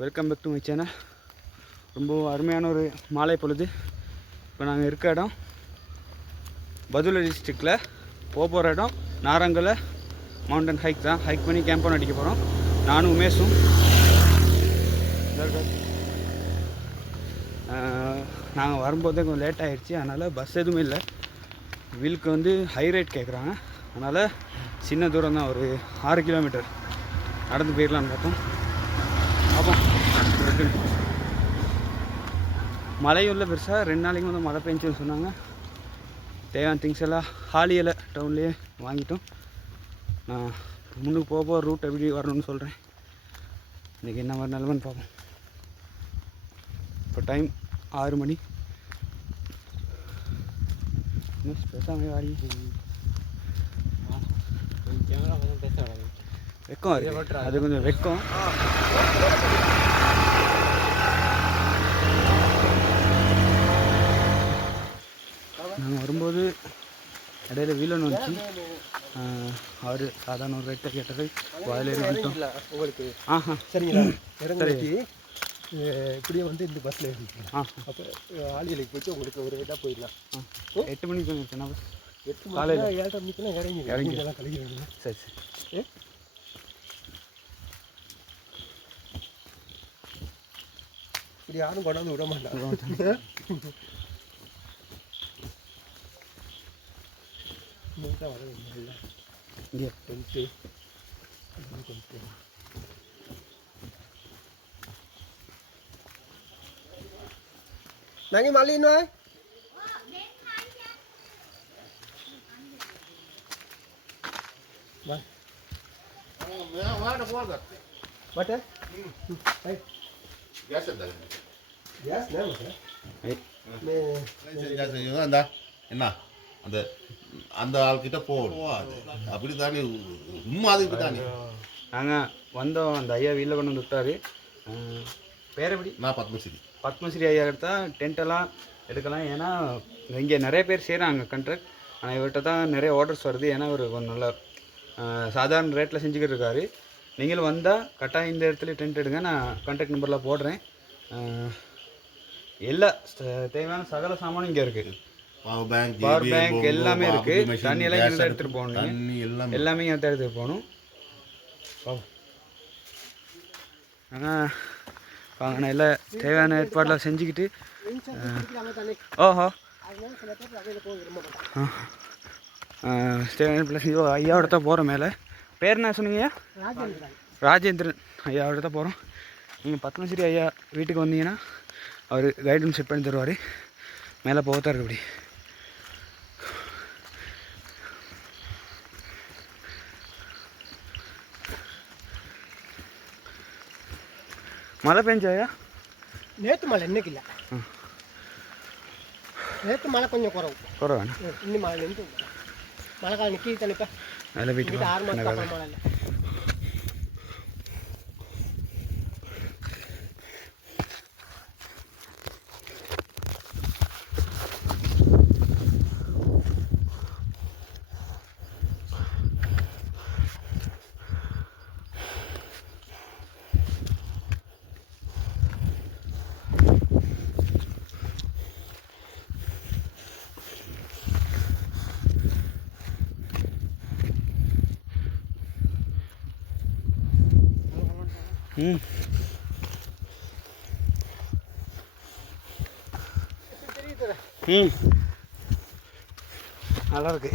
Welcome back to my channel. ரொம்ப அருமையான ஒரு மாலை பொழுது. இப்போ நாங்கள் இருக்க இடம் பதுளை டிஸ்ட்ரிக்டில். போகிற இடம் நாரங்கலை மவுண்டன் ஹைக் தான். ஹைக் பண்ணி கேம்பவுண்ட் அடிக்க போகிறோம். நானும் உமேஷும். நாங்கள் வரும்போதே கொஞ்சம் லேட் ஆகிடுச்சி, அதனால் பஸ் எதுவுமே இல்லை. வீலுக்கு வந்து ஹை ரேட் கேட்குறாங்க, அதனால் சின்ன தூரம் தான், ஒரு 6 கிலோமீட்டர் நடந்து போயிடலான்னு பார்த்தோம். பார்ப்போம். மழையும் இல்லை பெருசாக. 2 நாளைக்கு வந்து மழை பெஞ்சுன்னு சொன்னாங்க. தேவையான திங்ஸ் எல்லாம் ஹாலியில் டவுன்லேயே வாங்கிட்டோம். நான் முன்னுக்கு போக ரூட் எப்படி வரணும்னு சொல்கிறேன். இன்றைக்கி என்ன மாதிரி நிலமன்னு பார்ப்போம். இப்போ டைம் 6 மணி. இன்னும் பேசாமல் வாரி வெக்கம் இருக்குது, அது கொஞ்சம் வெக்கம். நாங்கள் வரும்போது இடையில வீலன் வந்துச்சு. அவர் சாதாரண ஒரு ரேட்டை கேட்டது. அதில் வந்துட்டோம் உங்களுக்கு. சரிங்களா? இறங்கி இப்படியே வந்து இந்த பஸ்ஸில் ஏறிக்கலாம். அப்போ ஆலியலுக்கு போய்ட்டு உங்களுக்கு ஒரு ரேட்டாக போயிடலாம். 8 மணிக்கு வந்துருக்கேன். 8 காலையில் 7:30 மணிக்கெல்லாம் இறங்கி எல்லாம் கழிக்கிறாங்க. சரி சரி. இப்படி யாரும் கொண்டாந்து விட மாட்டாங்க. நீட்டாக வர இல்லை இங்கே கொஞ்சம் nangi malin oi bang what hey gas ada gas nama sir அந்த என்ன அந்த அந்த ஆள்கிட்ட போவாது அப்படி தானே, சும்மா அதுக்கு தானே. நாங்கள் வந்தோம். அந்த ஐயா வீட்டில் கொண்டு வந்து விட்டார். பேர் எப்படி? நான் பத்மஸ்ரீ ஐயா எடுத்தால் டென்ட்டெல்லாம் எடுக்கலாம். ஏன்னா இங்கே நிறைய பேர் செய்கிறாங்க கான்ட்ராக்ட். ஆனால் இவர்கிட்ட தான் நிறைய ஆர்டர்ஸ் வருது. ஏன்னா ஒரு கொஞ்சம் நல்லா சாதாரண ரேட்டில் செஞ்சுக்கிட்டு இருக்காரு. நீங்களும் வந்தால் கட்டாயம் இந்த இடத்துல டென்ட் எடுங்க. நான் கான்டாக்ட் நம்பரில் போடுறேன். எல்லா தேவையான சகல சாமானும் இங்கே இருக்குது. பவர் பேங்க் எல்லாமே இருக்குது. தண்ணியெல்லாம் இங்கே எடுத்துகிட்டு போகணும். எல்லாமே இங்கே எடுத்துகிட்டு போகணும். ஆனால் வாங்க, எல்லாம் தேவையான ஏற்பாடெலாம் செஞ்சுக்கிட்டு. ஓஹோ தேவையான ப்ளஸ் ஐயாவோட தான் போகிறோம். மேலே பேர் என்ன சொன்னீங்க? ராஜேந்திரன் ஐயாவோட தான் போகிறோம். நீங்கள் பத்மஸ்ரீ ஐயா வீட்டுக்கு வந்தீங்கன்னா அவர் கைடன்ஸ் செட் பண்ணி தருவார். மேலே போகத்தான் இருக்கு. இப்படி மழை பெஞ்சாயா? நேற்று மழை இன்னைக்கு இல்லை. நேற்று மழை கொஞ்சம் குறவான இன்னும் மழை நின்று மழை காலம் நிற்கி தனிப்பா அதில் வீட்டுக்கு 6 மாதம் அப்புறம் மழை இல்லை. நல்லா இருக்கு.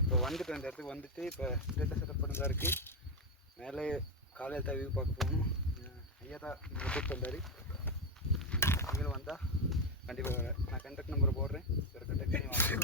இப்போ வந்துட்டு அந்த இடத்துக்கு வந்துட்டு இப்போ ஸ்டேட்டஸ் செட்டப் பண்ணதா இருக்குது. மேலே காலையில் தான் வியூ பார்க்க போகணும். ஐயா தான் கூப்பிட்டு வந்தார். நீங்களும் வந்தால் கண்டிப்பாக நான் கான்டாக்ட் நம்பர் போடுறேன். வேறு கான்டாக்ட் பண்ணி வாங்க.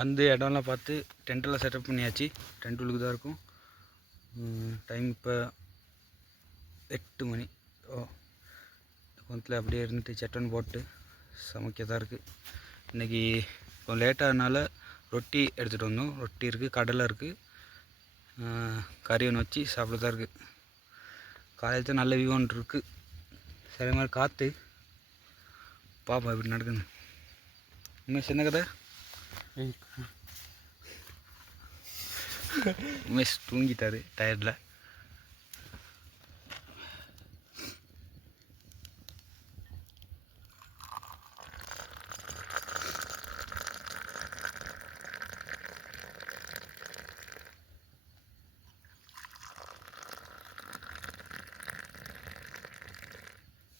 வந்து இடம்லாம் பார்த்து டென்ட்டெல்லாம் செட்டப் பண்ணியாச்சு. டென்ட் உள்ளுக்கு தான் இருக்கும். டைம் இப்போ 8 மணி. கொஞ்சத்தில் அப்படியே இருந்துட்டு சட்டன் போட்டு சமைக்க தான் இருக்குது. இன்றைக்கி கொஞ்சம் லேட்டாகனால ரொட்டி எடுத்துகிட்டு வந்தோம். ரொட்டி இருக்குது, கடலை இருக்குது, கறி ஒன்று வச்சு சாப்பிட தான் இருக்குது. காலையில் தான் நல்ல வியூ ஒன்று இருக்குது. சில மாதிரி காற்று பாப்பா இப்படி நடக்குது. உமேஷ் என்ன கதை? உமேஷ் தூங்கிட்டாரு டயர்டில்.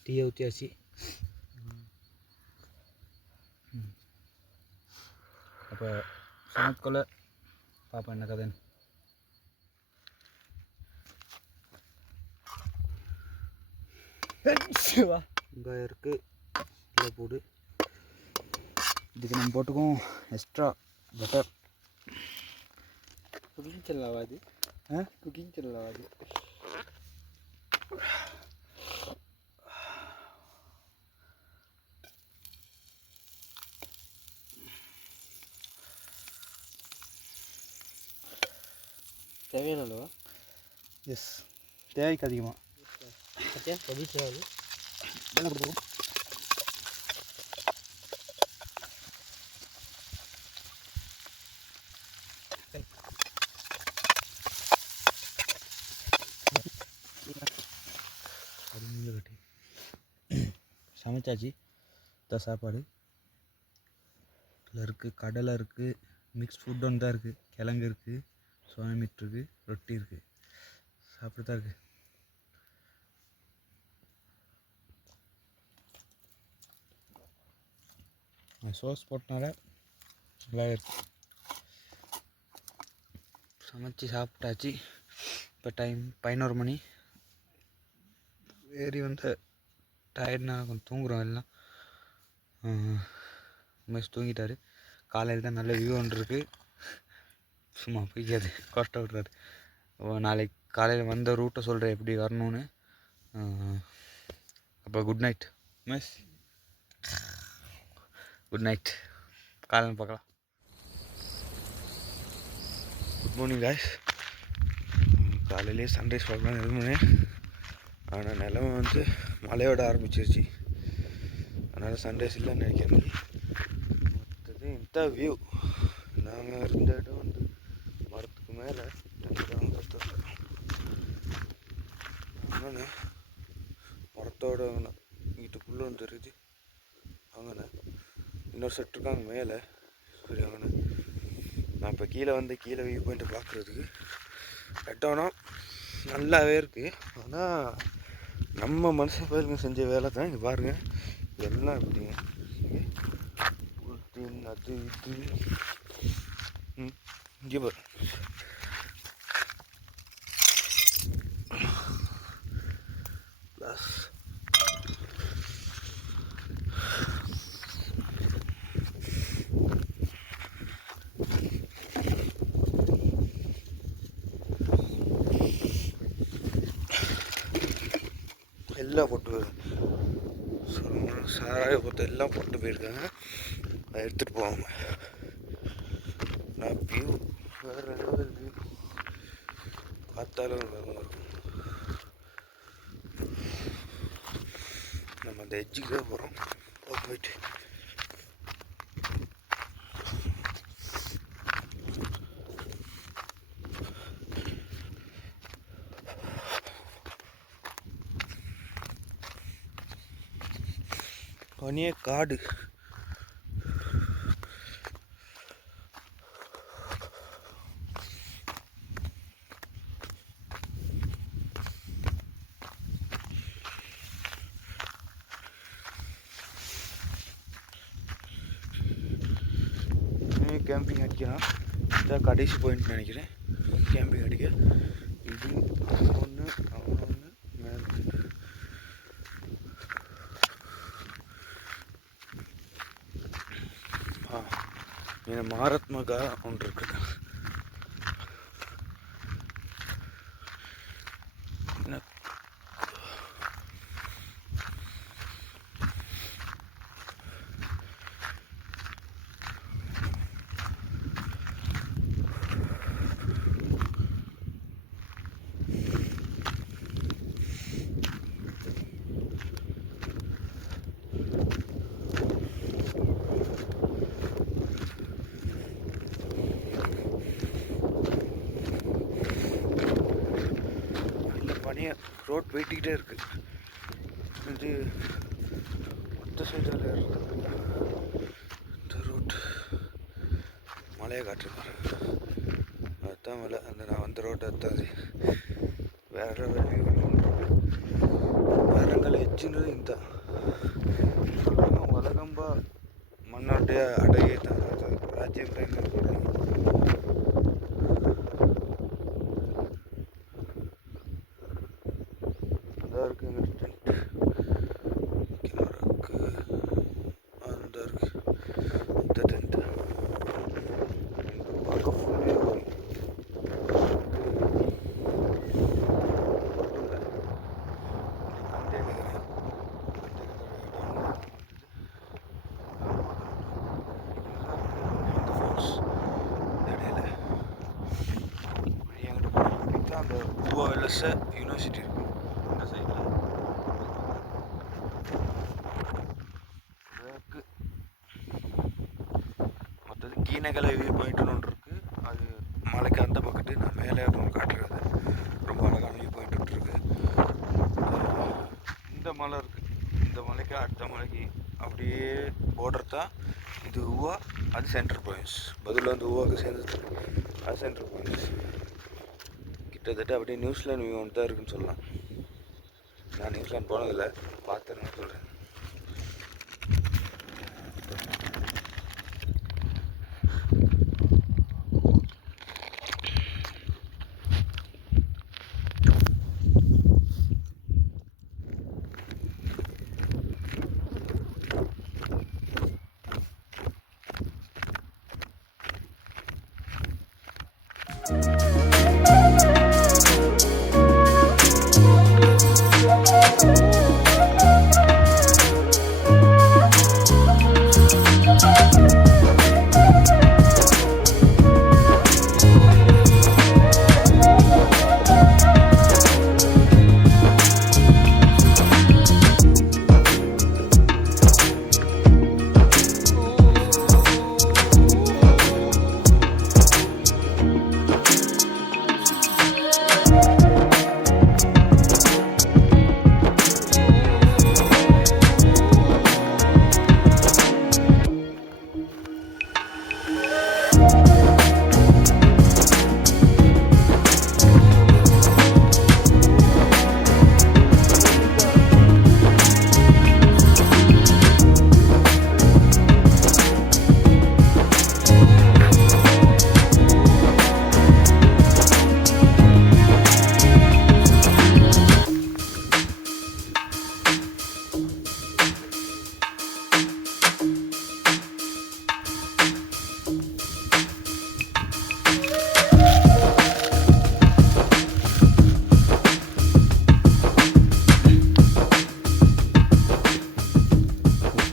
டீயை ஊற்றியாச்சு. அப்போ சமத்துக்குள்ள பாப்பா என்ன கதைன்னு. வெங்காயம் இருக்குது, இதில் போடு. இதுக்கு நம்ம போட்டுக்குவோம் எக்ஸ்ட்ரா பட்டர். குக்கிங் சேனல் ஆகாது, குக்கிங் சேனல் ஆகாது. தேவையான அளவா? எஸ், தேவைக்கு அதிகமாக. ஓகே, கறி தேவை. என்ன கொடுத்துருவோம்? கட்டி சமைச்சாச்சு. இந்த சாப்பாடு இதில் இருக்குது, கடலை இருக்குது, மிக்ஸ் ஃபுட் ஒன்று தான் இருக்குது, கிழங்கு இருக்குது, சோயா மீட் இருக்குது, ரொட்டி இருக்குது. சாப்பிட்டு தான் இருக்குது. சோஸ் போட்டனால நல்லா இருக்குது. சமைச்சி சாப்பிட்டாச்சு. இப்போ டைம் 11 மணி. ஏறி வந்து டயர்ட்னா கொஞ்சம் தூங்குறோம் எல்லாம். உமேஷ் தூங்கிட்டார். காலையில் தான் நல்ல வியூ ஒன்று இருக்குது. சும்மா பிடிக்காது, கஷ்டம் விடுறாரு. நாளைக்கு காலையில் வந்த ரூட்டை சொல்கிறேன் எப்படி வரணும்னு. அப்போ good night miss. Good night. காலையில் பார்க்கலாம். Good morning guys. காலையிலே சன்ரைஸ் பார்க்கலாம் இருந்தேன். ஆனால் நிலமை வந்து மழையோட ஆரம்பிச்சிருச்சு. அதனால் சன்ரைஸ் இல்லைன்னு நினைக்கிறேன். மற்றது இந்த வியூ நாங்கள் இருந்த இடம் வந்து மரத்துக்கு மேலே அங்கே மரத்தோட வீட்டுக்குள்ளே வந்து தெரியுது. அங்கண்ணே இன்னொரு செட் இருக்காங்க மேலே. சரி, அங்கண்ணே நான் இப்போ கீழே வந்து கீழே வியூ பாயிண்ட்டை பார்க்குறதுக்கு இடம்னா நல்லாவே இருக்குது. ஆனால் நம்ம மனுஷ பயிலுங்க செஞ்ச வேலை தான். இங்கே பாருங்கள், எல்லாம் எப்படிங்க அது இது. இங்கே பாரு, ப்ளஸ் எல்லாம் போட்டு சாராய போட்டு எல்லாம் போட்டு போயிருக்காங்க. அதை எடுத்துகிட்டு போவாங்க. நான் வியூ வேறு லெவல் வியூ பார்த்தாலும் நல்லா இருக்கும். நம்ம அந்த எட்ஜுக்கு தான் போகிறோம். போயிட்டு பனிய காடு. கேம்பிங் அடிக்கலாம். இதான் கடைசி பாயிண்ட் நினைக்கிறேன் கேம்பிங் அடிக்க. இது ஒன்று அவன் ஒன்று மேலே இங்கே மகாத்மாக்கா ஒன்று இருக்கு. ரோட் போயிட்டுக்கிட்டே இருக்கு. இது மொத்த சைடால் இந்த ரோட் மலையை காட்டுறேன். அதுதான் மலை. அந்த நான் வந்த ரோட்டை அத்தாது வேற வேறங்கள் எச்சுன்றது இந்த வலகம்பா மண்ணாட்டைய அடையே தான் ராஜ்யம் தான் சொல்கிறாங்க. இருக்கு அந்த இருக்கு இந்த டென்ட் பார்க்க ஃபுல்லாக வரும். அந்த UALS யூனிவர்சிட்டி இருக்கு இந்த சைடில். மற்றது கீனகலை வியூ பாயிண்ட்னு ஒன்று இருக்குது. அது மலைக்கு அந்த பக்கத்து நான் மேலே ஒன்று காட்டுறது. ரொம்ப அழகான வியூ பாயிண்ட் ஒன்று இருக்குது. இந்த மலை இருக்குது. இந்த மலைக்கு அடுத்த மலைக்கு அப்படியே பார்டர் தான். இது ஊவா, அது சென்ட்ரல் பாயிண்ட்ஸ். பதில் வந்து ஊவாவுக்கு சேர்ந்தது, அது சென்ட்ரல் பாயிண்ட்ஸ். கிட்டத்தட்ட அப்படியே நியூசிலாந்து வியூ ஒன்று தான் இருக்குன்னு சொல்லலாம். நான் நியூசிலாந்து போனதில்லை, பார்த்துருன்னு சொல்கிறேன்.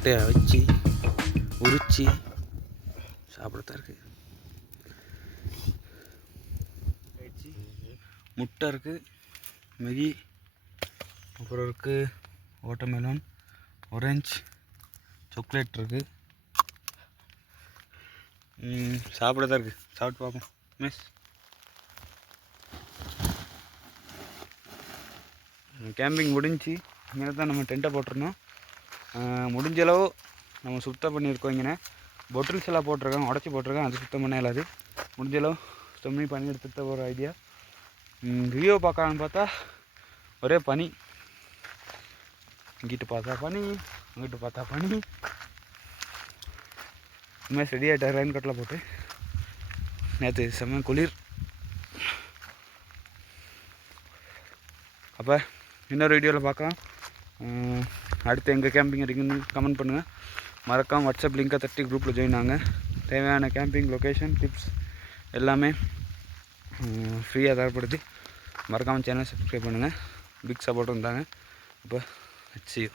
முட்டையை வச்சு உரிச்சு சாப்பிடத்தான் இருக்குது. முட்டை இருக்குது, மேகி, அப்புறம் இருக்குது வாட்டர்மெலன், ஆரஞ்சு, சாக்லேட் இருக்குது. சாப்பிடத்தான் இருக்குது. சாப்பிட்டு பார்ப்போம். மிஸ் கேம்பிங் முடிஞ்சு இங்கே தான் நம்ம டென்ட்டை போட்டிருந்தோம். முடிஞ்ச அளவு நம்ம சுத்தம் பண்ணியிருக்கோம். இங்கே பொட்டில்ஸ் எல்லாம் போட்டிருக்காங்க, உடச்சி போட்டிருக்காங்க. அது சுத்தம் பண்ண இல்லாது முடிஞ்ச அளவு சுத்தம் பண்ணி எடுத்துகிட்ட ஒரு ஐடியா. வியூ பார்க்கலான்னு பார்த்தா ஒரே பனி. இங்கிட்டு பார்த்தா பனி, அங்கிட்டு பார்த்தா பனி. இனிமேல் ரெடி ஆகிட்டார் ரெயின் கோட்டில் போட்டு. நேற்று செம்ம குளிர். அப்போ இன்னொரு வீடியோவில் பார்க்கலாம். அடுத்து எங்கள் கேம்பிங் இருக்குன்னு கமெண்ட் பண்ணுங்கள். மறக்காமல் வாட்ஸ்அப் லிங்கை தட்டி குரூப்பில் ஜாயின் ஆங்க. தேவையான கேம்பிங் லொக்கேஷன் டிப்ஸ் எல்லாமே ஃப்ரீயாக தரப்படுத்தி மறக்காமல் சேனல் சப்ஸ்கிரைப் பண்ணுங்கள். பிக் சப்போர்ட் இருந்தாங்க. இப்போ see you.